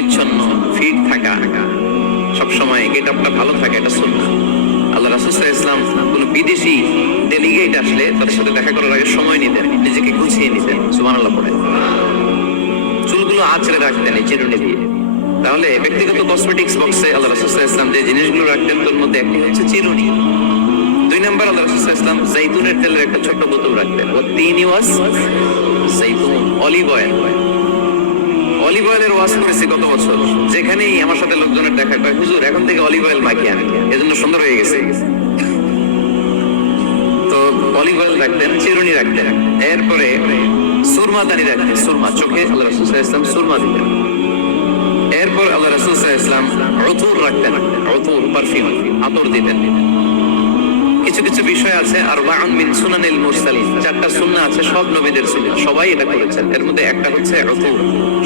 পরিচ্ছন্ন ফিট থাকা। সবসময় গেট আপটা ভালো থাকা, এটা সুন্নাহ। আল্লাহ সাল্লাল্লাহু ইসলাম কোন বিদেশি ডেলিগেট আসলে তাদের সাথে দেখা করার আগে সময় নিতেন, নিজেকে গুছিয়ে নিতেন, সুবহানাল্লাহ পড়ে। চুলগুলো আঁচড়ে রাখতেন, এই চিরুনি দিয়ে। তাহলে ব্যক্তিগত কসমেটিক্স বক্সে আল্লাহ আলাইহি ইসলাম যে জিনিসগুলো রাখতেন, তোর মধ্যে একটি হচ্ছে চিরুনি। দুই নম্বর আল্লাহ সাল্লাল্লাহু ইসলাম জাইতুনের তেলের একটা ছোট্ট বোতল রাখতেন। ও তিন ওয়াস জাইতুন অলিভ অয়েল। অলিভ অয়েলের ওয়াশ করেছি গত বছর। যেখানেই আমার সাথে লোকজনের দেখা পায় হুজুর, এখন থেকে অলিভ অয়েল মাখি আমি এজন্য সুন্দর হয়ে গেছে। তো অলিভ অয়েল রাখতেন, চিরুনি রাখতেন। এরপরে সুরমা দানি রাখতেন। সুরমা, চোখে আল্লাহ রাসূল ইসলাম সুরমা দিতেন। এরপর আল্লাহ রাসূল ইসলাম উতুর রাখতেন। উতুর পারফিউম আতর দিতেন। কিছু কিছু বিষয় আছে আর ওয়াউন মিন সুনানিল মুরসালিন। চারটা সুন্নাহ আছে, সব নবীদের সুন্নাহ। সবাই এটা করেছেন। এর মধ্যে একটা হচ্ছে উতুর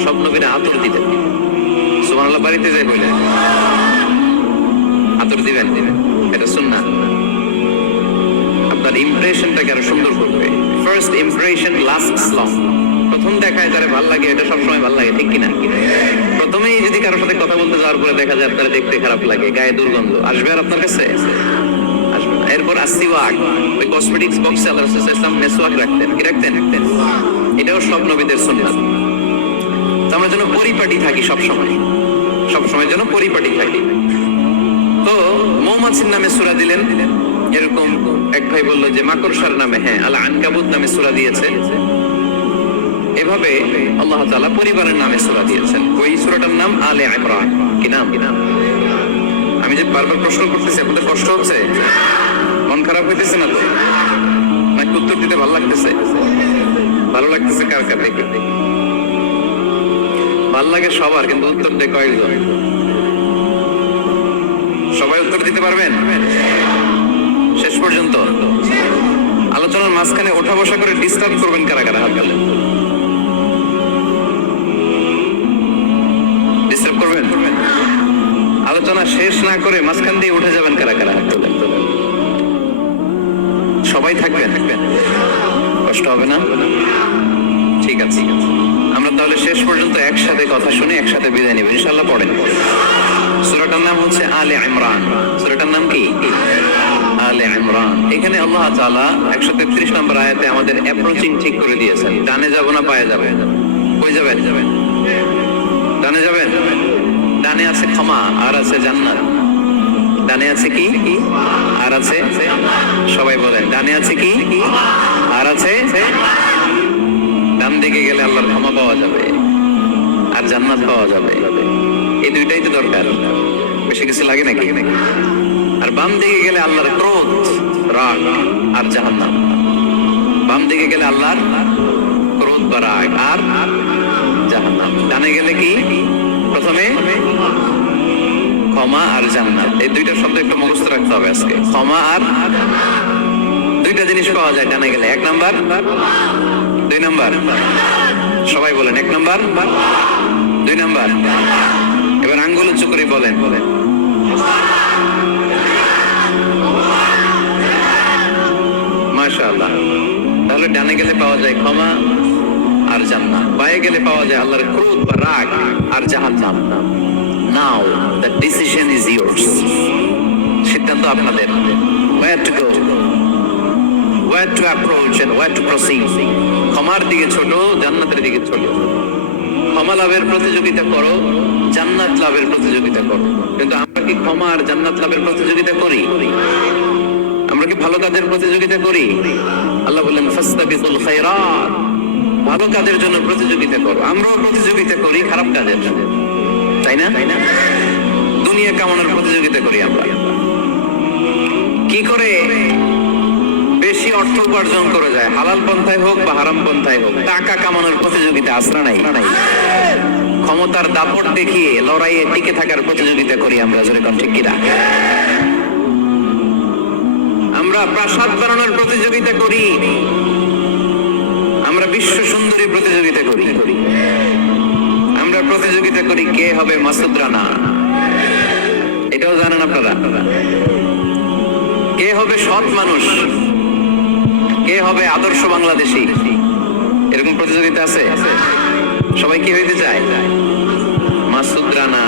সব নবীরা আতর দিতেন। সুবহানাল্লাহ, বাড়িতে যাই বলে। আতর দিবেন? দিবেন এটা সুন্নাহ। আপনার ইমপ্রেশনটাকে আরও সুন্দর করবে। ফার্স্ট ইমপ্রেশন লাস্টস লং প্রথম দেখায় যারা ভালো লাগে, এটা সবসময় ভালো লাগে, ঠিক কিনা? প্রথমেই যদি কারোর সাথে কথা বলতে যাওয়ার পরে দেখা যায় আপনার দেখতে খারাপ লাগে, গায়ে দুর্গন্ধ। আসবে আর আপনার কাছে। এরপর আসিওয়াক ওই কসমেটিক্স বক্সে আল্লাহ রাসূল সাল্লাল্লাহু মেসওয়াক রাখতেন। কি রাখতেন? রাখতেন এটাও সব নবীদের সুন্নাত। আমরা যেন পরিপাটি থাকি সব সময় সব সময় যেন পরিপাটি থাকি। তো মৌমাছির নামে সূরা দিলেন। এরকম এক ভাই বলল যে, মাকড়সার নামে হ্যাঁ আল্লাহ আনকাবুত নামে সূরা দিয়েছে। এভাবে আল্লাহ তাআলা পরিবারের নামে সূরা দিয়েছেন। ওই সূরাটার নাম আলে ইমরান। কি নাম কি নাম? আমি যে বারবার প্রশ্ন করতেছি, আপনাদের কষ্ট হচ্ছে? মন খারাপ হইতেছে না তো? নাকি উত্তর দিতে ভালো লাগতেছে? ভালো লাগতেছে কার কার দেখে? ভালো লাগে সবার, কিন্তু উত্তর দেয় কয়েকজন। সবাই উত্তর দিতে পারবেন? শেষ পর্যন্ত। আলোচনার মাঝখানে ওঠা বসা করে ডিস্টার্ব করবেন কারা কারা হাত ডিস্টার্ব করবেন? আলোচনা শেষ না করে মাঝখান দিয়ে উঠে যাবেন কারা কারা হাত সবাই থাকবেন? কষ্ট হবে না? ঠিক আছে। আমরা তাহলে শেষ পর্যন্ত একসাথে কথা শুনে, একসাথে বিদায় নেব। ইনশাল্লাহ পড়েন সূরাটার নাম হচ্ছে আলে ইমরান। সূরাটার নাম কি? আলে ইমরান। এখানে আল্লাহ তাআলা 133 নম্বর আয়াতে আমাদের অ্যাপ্রোচিং ঠিক করে দিয়েছেন। ডানে যাব না পায়ে যাবে? কই যাবেন? ডানে যাবেন? ডানে আছে ক্ষমা, আর আছে জান্নাত। ডানে আছে কি? আর আছে? সবাই বলে, ডানে আছে কি? আর আছে? ডান দিকে গেলে আল্লাহর ক্ষমা পাওয়া যাবে, আর জান্নাত পাওয়া যাবে। এই দুইটাই তো দরকার। বেশি কিছু লাগে নাকি? নাকি আর বাম দিকে গেলে আল্লাহর ক্রোধ, রাগ, আর জাহান্নাম। বাম দিকে গেলে আল্লাহর ক্রোধ বা রাগ, আর জাহান্নাম। ডানে গেলে কি? ক্ষমা আর জান্নাত। এই দুইটা শব্দ একটু মুখস্থ রাখতে হবে আজকে। ক্ষমা আর দুইটা জিনিস পাওয়া যায় ডানে গেলে। এক নাম্বার, দুই নাম্বার। সবাই বলেন, এক নাম্বার, দুই নাম্বার। এবার আঙ্গুল উঁচু করে বলেন বলেন। মাশাআল্লাহ। তাহলে ডানে গেলে পাওয়া যায় ক্ষমা আর জান্নাত। বায়ে গেলে পাওয়া যায় আল্লাহর ক্রোধ বা রাগ আর জাহান্নাম। Now the decision is yours সিদ্ধান্ত আপনাদের where to go? Where to approach and where to proceed? ক্ষমার দিকে ছোট জান্নাতের দিকে ছোট ক্ষমা লাভের প্রতিযোগিতা করো জান্নাত লাভের প্রতিযোগিতা করো কিন্তু আমরা কি ক্ষমা জান্নাত লাভের প্রতিযোগিতা করি আমরা কি ভালো কাজের প্রতিযোগিতা করি আল্লাহ বললেন ফাস্তাবিকুল খায়রাত ভালো কাজের জন্য প্রতিযোগিতা করো আমরাও প্রতিযোগিতা করি খারাপ কাজের জন্য তাই না? দুনিয়া কামানোর প্রতিযোগিতা করি আমরা। কি করে বেশি অর্থ উপার্জন করা যায়? হালাল পন্থায় হোক বা হারাম পন্থায় হোক, টাকা কামানোর প্রতিযোগিতা আসরা নাই। ক্ষমতার দাপট দেখিয়ে লড়াইয়ে টিকে থাকার প্রতিযোগিতা করি আমরা, জোরে কন ঠিক কিনা? আমরা প্রাসাদ বানানোর প্রতিযোগিতা করি। আমরা বিশ্ব সুন্দরী প্রতিযোগিতা করি। প্রতিযোগিতা করি কে হবে মাসুদ রানা? এটাও জানেন আপনারা। কে হবে সৎ মানুষ? কে হবে আদর্শ বাংলাদেশী? এরকম প্রতিযোগিতা আছে? সবাই কি হইতে চায়? মাসুদ রানা।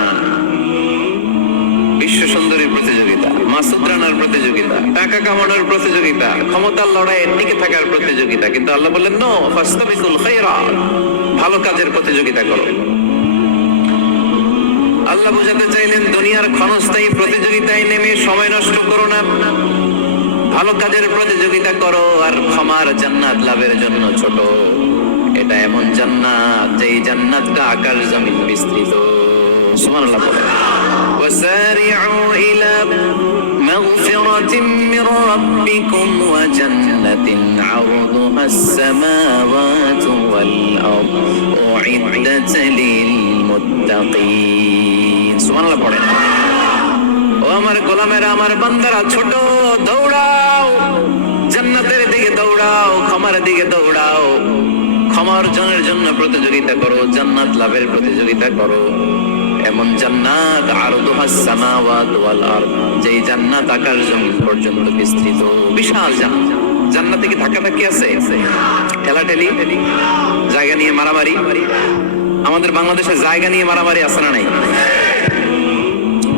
বিশ্ব সুন্দরীর প্রতিযোগিতা, মাসুদ রানার প্রতিযোগিতা, টাকা কামানোর প্রতিযোগিতা, ক্ষমতার লড়াইয়ের টিকে থাকার প্রতিযোগিতা। কিন্তু আল্লাহ বললেন নো ফাস্তাবিকুল খায়রাত ভালো কাজের প্রতিযোগিতা করো। আল্লাহ বুঝাতে চাইলেন, দুনিয়ার ক্ষণস্থায়ী প্রতিযোগিতায় নেমে সময় নষ্ট করো না। ভালো কাজের প্রতিযোগিতা করো আর ক্ষমার জান্নাত লাভের জন্য ছোট। এটা এমন জান্নাত যেই জান্নাতটা আকাশ জমিন বিস্তৃত। সুবহানাল্লাহ বলে। ওয়াসারিউ ইলা مغفرة من ربكم وجنة عرضها السماوات والأرض أعدت للمتقين سبحان الله পড়েন ও আমার গোলামেরা আমার বান্দারা ছোট দৌড়াও জান্নাতের দিকে দৌড়াও ক্ষমার দিকে দৌড়াও ক্ষমা অর্জনের জন্য প্রতিযোগিতা করো জান্নাত লাভের প্রতিযোগিতা করো এমন জান্নাত আরদুহাস সামাওয়াত ওয়াল আরদ, যেই জান্নাত আকাশ জমিন পর্যন্ত বিস্তৃত, বিশাল জান্নাত। জান্নাতে কি ধাক্কা ধাক্কি আছে? ঠেলাঠেলি, জায়গা নিয়ে মারামারি। আমাদের বাংলাদেশে জায়গা নিয়ে মারামারি আছে না নাই?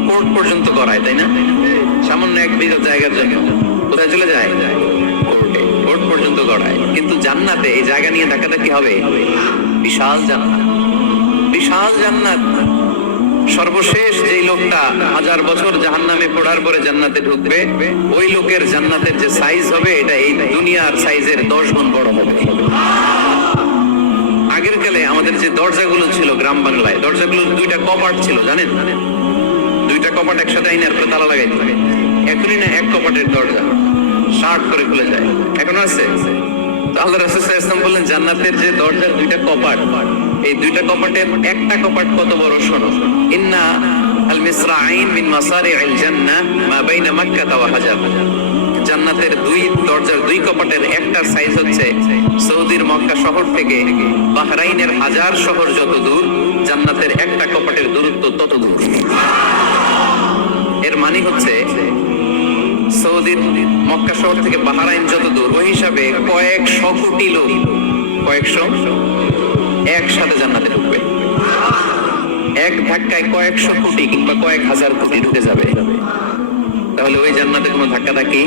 কোর্ট পর্যন্ত করায় তাই না? সামান্য এক বিঘা জায়গার জন্য। কোথায় চলে যায়? কোর্টে কোর্ট পর্যন্ত করায় কিন্তু জান্নাতে এই জায়গা নিয়ে ধাক্কাধাক্কি হবে? বিশাল জান্নাত। বিশাল জান্নাত। সর্বশেষ যেই লোকটা হাজার বছর জাহান্নামে পড়ার পরে জান্নাতে ঢুকবে, ওই লোকের জান্নাতের যে সাইজ হবে, এটা এই দুনিয়ার সাইজের দশ গুণ বড় হবে। আগের কালে আমাদের যে দরজাগুলো ছিল গ্রাম বাংলায় দরজাগুলোর দুইটা কপাট ছিল, জানেন? দুইটা কপাট একসাথে আইনে আর তালা লাগাইতে হবে। এখনই না এক কপাটের দরজা শার্ট করে খুলে যায়। এখন আছে? আল্লাহ রাসূল ওয়াসাল্লাম বললেন, জান্নাতের যে দরজার দুইটা কপাট এই দুইটা কপাটের, একটা কপাট কত বড় শোনো। ইন্না আল মিসরাঈন মিন মাসারি'আল জান্নাহ মা বাইনা মাক্কাহ ওয়া হাজার। জান্নাতের দুই দরজার দুই কপাটের একটা সাইজ হচ্ছে সৌদির মক্কা শহর থেকে বাহরাইনের হাজার শহর যত দূর, জান্নাতের একটা কপাটের দূরত্ব তত দূর। এর মানে হচ্ছে সৌদির মক্কা শহর থেকে বাহারাইন যত দূর, ওই হিসাবে কয়েকশো কোটি লোক, কয়েকশো একসাথে জান্নাতে ঢুকবে। এক ধাক্কায় কয়েকশো কোটি কিংবা কয়েক হাজার কোটি ঢুকে যাবে। তাহলে ওই জান্নাতে কোনো ধাক্কা থাকি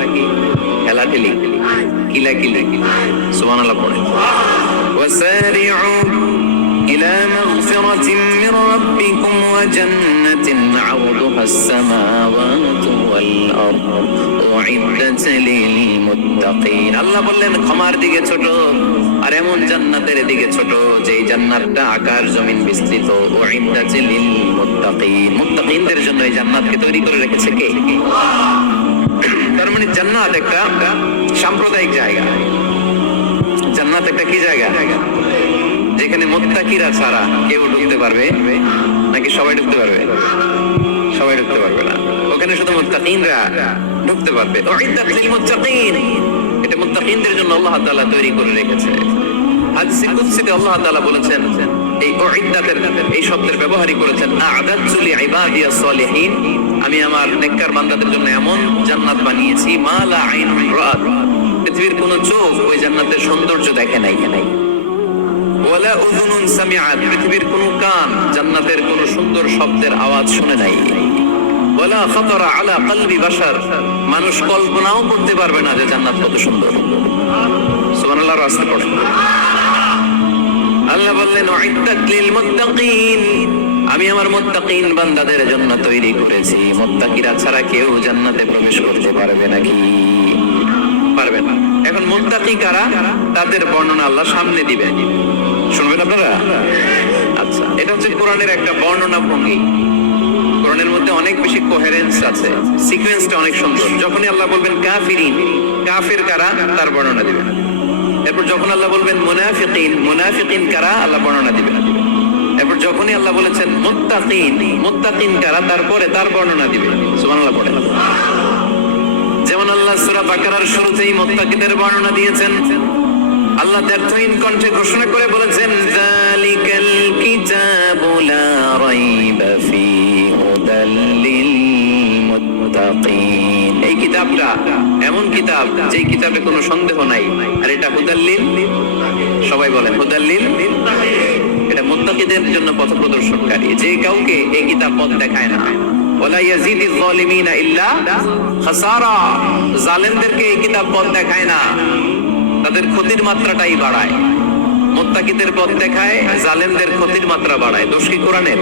খেলা খেলি কিলা কিলা কিলা সুমান আল্লাহ পড়ে إلى مغفرة من ربكم وجنة عرضها السماوات والأرض أعدت للمتقين আল্লাহ বললেন ক্ষমার দিকে ছোট আর এমন জান্নাতের দিকে ছোট যে জান্নাতটা আকার জমিন বিস্তৃত উইদ্দাত লিল মুত্তাকিন মুত্তাকিনদের জন্য এই জান্নাতকে তৈরি করে রেখেছে কে তার মানে জান্নাত একটা সাম্প্রদায়িক জায়গা জান্নাত একটা কি জায়গা যেখানে মোত্তাকিরা ছাড়া কেউ ঢুকতে পারবে? নাকি সবাই ঢুকতে পারবে? সবাই ঢুকতে পারবে না। ওখানে শুধু মুত্তাকিনরা ঢুকতে পারবে। এটা মুত্তাকিনদের জন্য আল্লাহ তাআলা তৈরি করে রেখেছে। হাদিসে কুদসিতে আল্লাহ বলেছেন, এই এই শব্দের ব্যবহারই করেছেন, আ'দাতু লিইবাদিয়াস সালিহিন। আমি আমার নেককার বান্দাদের জন্য এমন জান্নাত বানিয়েছি, মা লা আইনুন রাআত পৃথিবীর কোন চোখ ওই জান্নাতের সৌন্দর্য দেখে নাই নাই। ওয়ালা উযুনুন সামিআত পৃথিবীর কোন কান জান্নাতের কোন সুন্দর শব্দের আওয়াজ শুনে নাই। ওয়ালা খাতারা আলা কলবি বাশার, মানুষ কল্পনাও করতে পারবে না যে জান্নাত কত সুন্দর। সুবহানাল্লাহ রাস্তা পড়ে। আল্লাহ বললেন উইদ্দাত লিল মুত্তাকিন। আমি আমার মুত্তাকিন বান্দাদের জন্য তৈরি করেছি। মুত্তাকিরা ছাড়া কেউ জান্নাতে প্রবেশ করতে পারবে নাকি পারবে না। এখন মুত্তাকি কারা? তাদের বর্ণনা আল্লাহ সামনে দিবেন। শুনবেন আপনারা? আচ্ছা এটা হচ্ছে কোরআনের একটা বর্ণনা ভঙ্গি। কোরআনের মধ্যে অনেক বেশি কোহেরেন্স আছে। সিকোয়েন্সটা অনেক সুন্দর। যখনই আল্লাহ বলবেন কাফিরিন, কাফির কারা? তার বর্ণনা দিবেন। এরপর যখন আল্লাহ বলবেন মুনাফিকিন মুনাফিকিন কারা? আল্লাহ বর্ণনা দিবেন। এরপর যখনই আল্লাহ বলেছেন মুত্তাকিন মুত্তাকিন কারা? তারপরে তার বর্ণনা দিবে সুবহানাল্লাহ পড়ে যেমন আল্লাহ সূরা বাকারার শুরুতেই মুত্তাকিদের বর্ণনা দিয়েছেন। আল্লাহ কণ্ঠে ঘোষণা করে বলেছেন রাইবা হুদাল মুত্তাকিন এই কিতাবটা এমন কিতাব যে কিতাবে কোনো সন্দেহ নাই। আর এটা সবাই বলেন হুদাল্লিল এটা মুত্তাকিদের জন্য পথ প্রদর্শনকারী। যে কাউকে এই কিতাব পথ দেখায় না। ওয়ালা ইয়াজিদি যালিমিনা ইল্লা খাসারা। জালেমদেরকে এই কিতাব পথ দেখায় না। তাদের ক্ষতির মাত্রাটাই বাড়ায়। মোত্তাকিদের পথ দেখায় জালেমদের ক্ষতির মাত্রা বাড়ায়। দোষ কি কোরআনের?